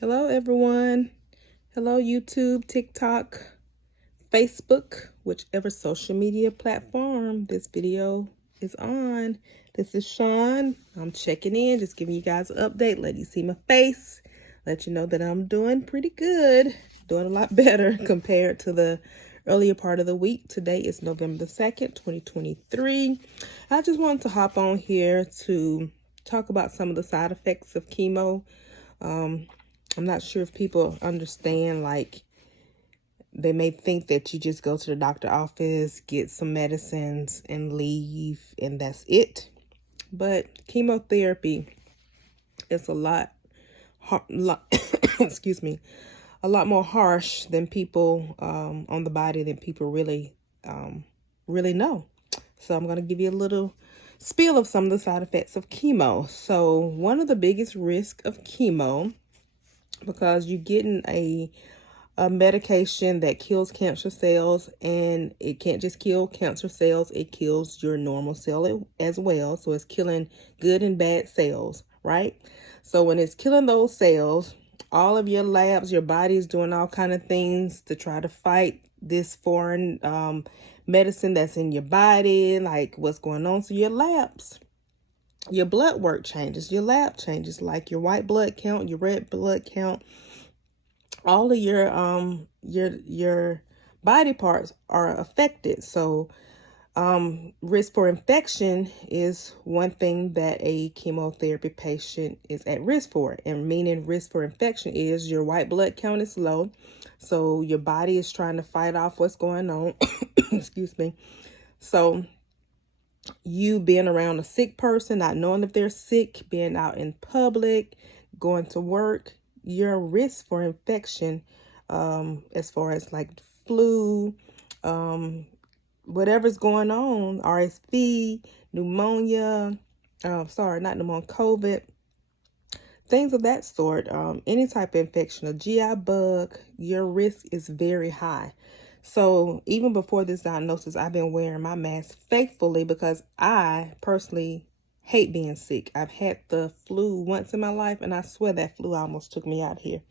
Hello, everyone. Hello, YouTube, TikTok, Facebook, whichever social media platform this video is on. This is Sean. I'm checking in, just giving you guys an update, let you see my face, let you know that I'm doing pretty good, doing a lot better compared to the earlier part of the week. Today is November the 2nd, 2023. I just wanted to hop on here to talk about some of the side effects of chemo. I'm not sure if people understand, like, they may think that you just go to the doctor office, get some medicines, and leave, and that's it. But chemotherapy is a lot excuse me, a lot more harsh than people on the body than people really know. So I'm going to give you a little spiel of some of the side effects of chemo. So one of the biggest risks of chemo, because you're getting a medication that kills cancer cells, and it can't just kill cancer cells, it kills your normal cell as well. So it's killing good and bad cells, right? So when it's killing those cells, all of your labs, your body is doing all kind of things to try to fight this foreign medicine that's in your body, like what's going on. So your labs, your blood work changes, your lab changes, like your white blood count, your red blood count, all of your body parts are affected. So risk for infection is one thing that a chemotherapy patient is at risk for. And meaning risk for infection is your white blood count is low, so your body is trying to fight off what's going on. Excuse me. So you being around a sick person, not knowing if they're sick, being out in public, going to work, your risk for infection, as far as like flu, whatever's going on, RSV, pneumonia, sorry, not pneumonia, COVID, things of that sort, any type of infection, a GI bug, your risk is very high. So even before this diagnosis, I've been wearing my mask faithfully because I personally hate being sick. I've had the flu once in my life, and I swear that flu almost took me out here.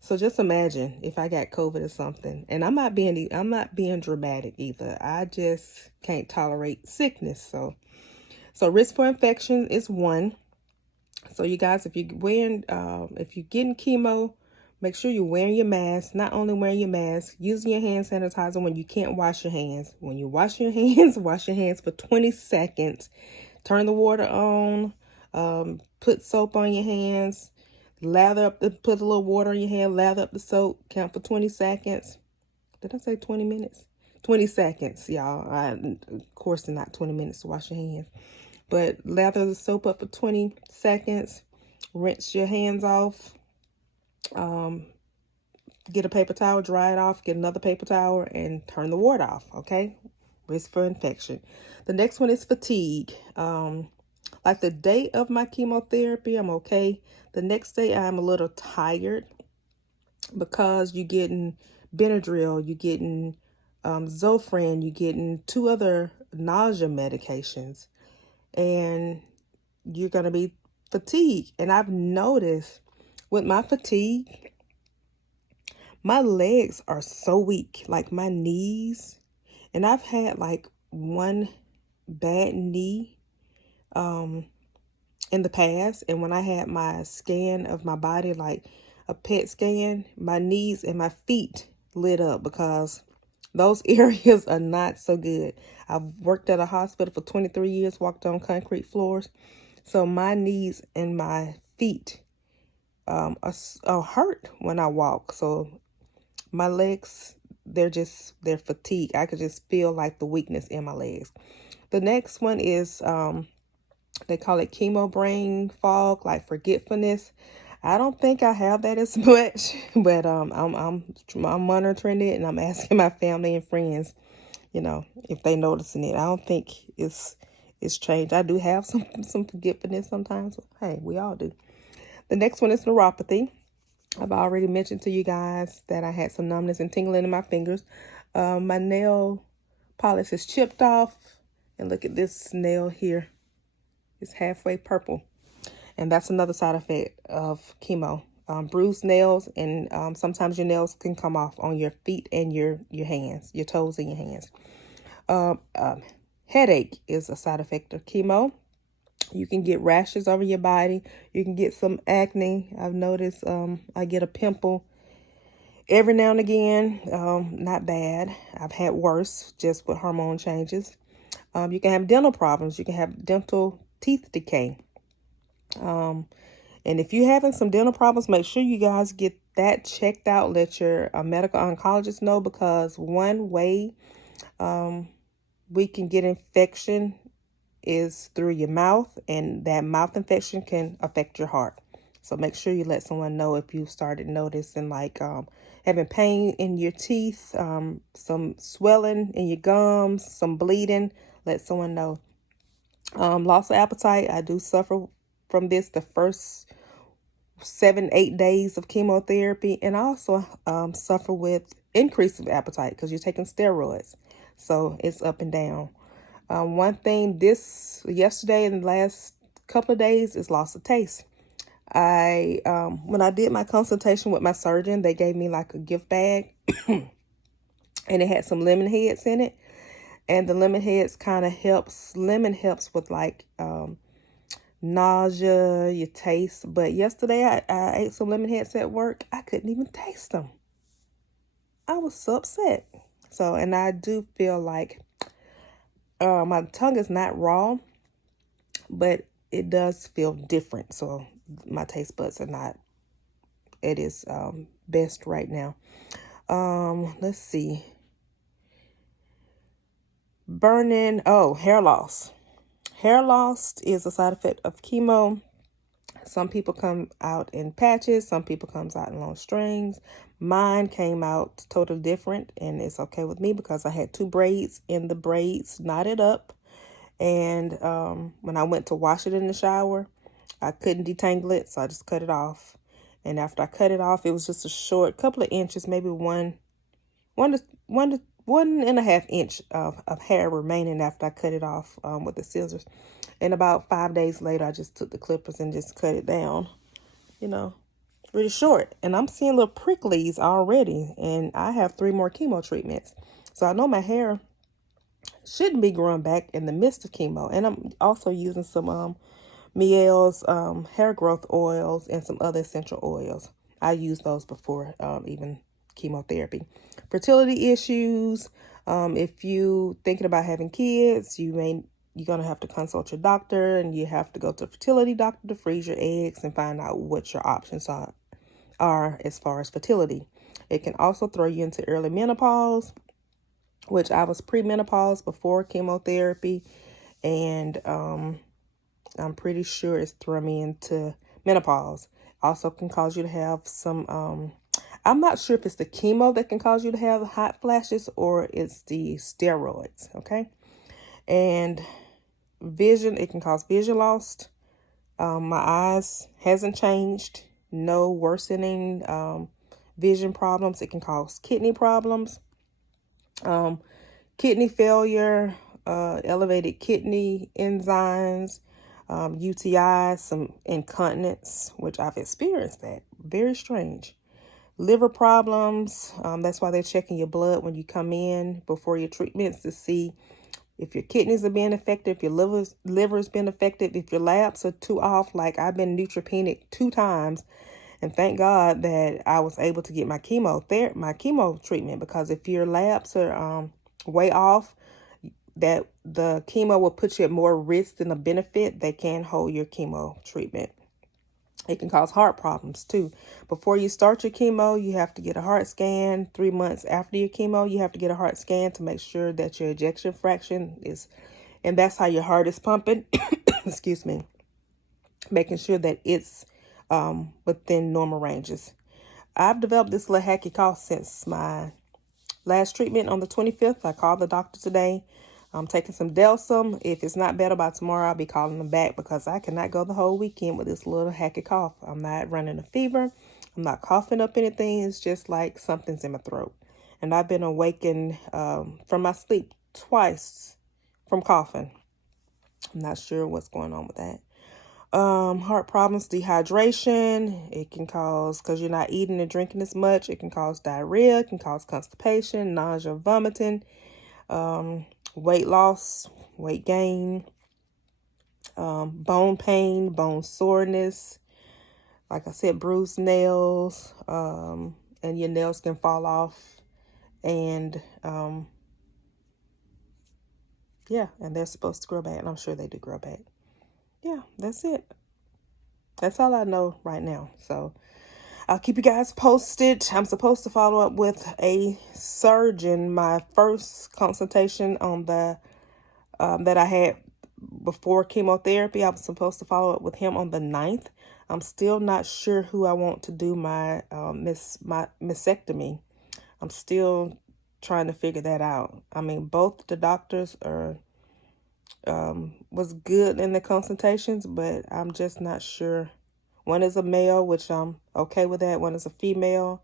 So just imagine if I got COVID or something. And I'm not being dramatic either. I just can't tolerate sickness. So risk for infection is one. So you guys, if you're getting chemo, make sure you're wearing your mask. Not only wearing your mask, using your hand sanitizer when you can't wash your hands. When you wash your hands, wash your hands for 20 seconds. Turn the water on. Put soap on your hands. Put a little water in your hand. Lather up the soap. Count for 20 seconds. Did I say 20 minutes? 20 seconds, y'all. Of course, not 20 minutes to wash your hands. But lather the soap up for 20 seconds. Rinse your hands off. Get a paper towel, dry it off. Get another paper towel and turn the water off, okay? Risk for infection. The next one is fatigue. Like the day of my chemotherapy, I'm okay. The next day, I'm a little tired because you're getting Benadryl, you're getting Zofran, you're getting 2 other nausea medications, and you're going to be fatigued. And I've noticed with my fatigue, my legs are so weak, like my knees. And I've had like one bad knee in the past. And when I had my scan of my body, like a PET scan, my knees and my feet lit up because those areas are not so good. I've worked at a hospital for 23 years, walked on concrete floors. So my knees and my feet are hurt when I walk. So my legs, they're fatigued. I could just feel like the weakness in my legs. The next one is, they call it chemo brain fog, like forgetfulness. I don't think I have that as much, but I'm monitoring it, and I'm asking my family and friends, if they noticing it. I don't think it's changed. I do have some forgetfulness sometimes. Hey, we all do. The next one is neuropathy. I've already mentioned to you guys that I had some numbness and tingling in my fingers. My nail polish is chipped off, and look at this nail here. It's halfway purple. And that's another side effect of chemo. bruised nails, and sometimes your nails can come off on your feet and your hands, your toes and your hands. Headache is a side effect of chemo. You can get rashes over your body. You can get some acne. I've noticed I get a pimple every now and again. Not bad. I've had worse just with hormone changes. You can have dental problems. You can have dental teeth decay. And if you're having some dental problems, make sure you guys get that checked out. Let your medical oncologist know, because one way we can get infection is through your mouth, and that mouth infection can affect your heart. So make sure you let someone know if you started noticing like having pain in your teeth, some swelling in your gums, some bleeding. Let someone know. Loss of appetite. I do suffer from this the first 7-8 days of chemotherapy, and I also suffer with increase of appetite because you're taking steroids, so it's up and down. One thing yesterday and the last couple of days is loss of taste. When I did my consultation with my surgeon, they gave me like a gift bag and it had some lemon heads in it, and the lemon heads kind of lemon helps with like nausea, your taste. But yesterday I ate some lemon heads at work. I couldn't even taste them. I was so upset. So, and I do feel like my tongue is not raw, but it does feel different. So my taste buds are not, it is best right now. Let's see. Hair loss. Hair loss is a side effect of chemo. Some people come out in patches. Some people comes out in long strings. Mine came out totally different, and it's okay with me because I had 2 braids, and the braids knotted up. And when I went to wash it in the shower, I couldn't detangle it, so I just cut it off. And after I cut it off, it was just a short couple of inches, maybe one and a half inch of hair remaining after I cut it off with the scissors. And about 5 days later, I just took the clippers and just cut it down, really short. And I'm seeing little pricklies already, and I have 3 more chemo treatments. So I know my hair shouldn't be growing back in the midst of chemo. And I'm also using some Miele's hair growth oils and some other essential oils. I used those before even chemotherapy. Fertility issues. If you thinking about having kids, you're going to have to consult your doctor, and you have to go to a fertility doctor to freeze your eggs and find out what your options are as far as fertility. It can also throw you into early menopause, which I was premenopause before chemotherapy, and I'm pretty sure it's throwing me into menopause. Also can cause you to have some, I'm not sure if it's the chemo that can cause you to have hot flashes or it's the steroids, okay? And vision, it can cause vision loss. My eyes hasn't changed. No worsening vision problems. It can cause kidney problems. Kidney failure, elevated kidney enzymes, UTI, some incontinence, which I've experienced that. Very strange. Liver problems. That's why they're checking your blood when you come in before your treatments to see if your kidneys are being affected, if your liver's been affected, if your labs are too off. Like I've been neutropenic 2 times. And thank God that I was able to get my chemo treatment, because if your labs are way off, that the chemo will put you at more risk than a benefit. They can hold your chemo treatment. It can cause heart problems too. Before you start your chemo, you have to get a heart scan. 3 months after your chemo, you have to get a heart scan to make sure that your ejection fraction is, and that's how your heart is pumping. Excuse me. Making sure that it's within normal ranges. I've developed this little hacky cough since my last treatment on the 25th. I called the doctor today. I'm taking some Delsum. If it's not better by tomorrow, I'll be calling them back, because I cannot go the whole weekend with this little hacky cough. I'm not running a fever. I'm not coughing up anything. It's just like something's in my throat. And I've been awakened from my sleep twice from coughing. I'm not sure what's going on with that. Heart problems, dehydration. It can cause, because you're not eating and drinking as much, it can cause diarrhea, it can cause constipation, nausea, vomiting, weight loss, weight gain, bone pain, bone soreness. Like I said, bruised nails, and your nails can fall off. And, yeah, and they're supposed to grow back, and I'm sure they do grow back. Yeah, that's it. That's all I know right now. So I'll keep you guys posted. I'm supposed to follow up with a surgeon. My first consultation on the that I had before chemotherapy, I was supposed to follow up with him on the 9th. I'm still not sure who I want to do my mastectomy. I'm still trying to figure that out. I mean, both the doctors are was good in the consultations, but I'm just not sure. One is a male, which I'm okay with that. One is a female.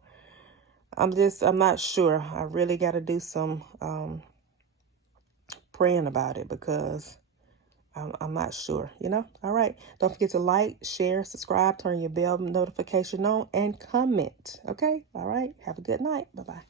I'm not sure. I really got to do some praying about it, because I'm not sure, you know? All right. Don't forget to like, share, subscribe, turn your bell notification on, and comment. Okay? All right. Have a good night. Bye-bye.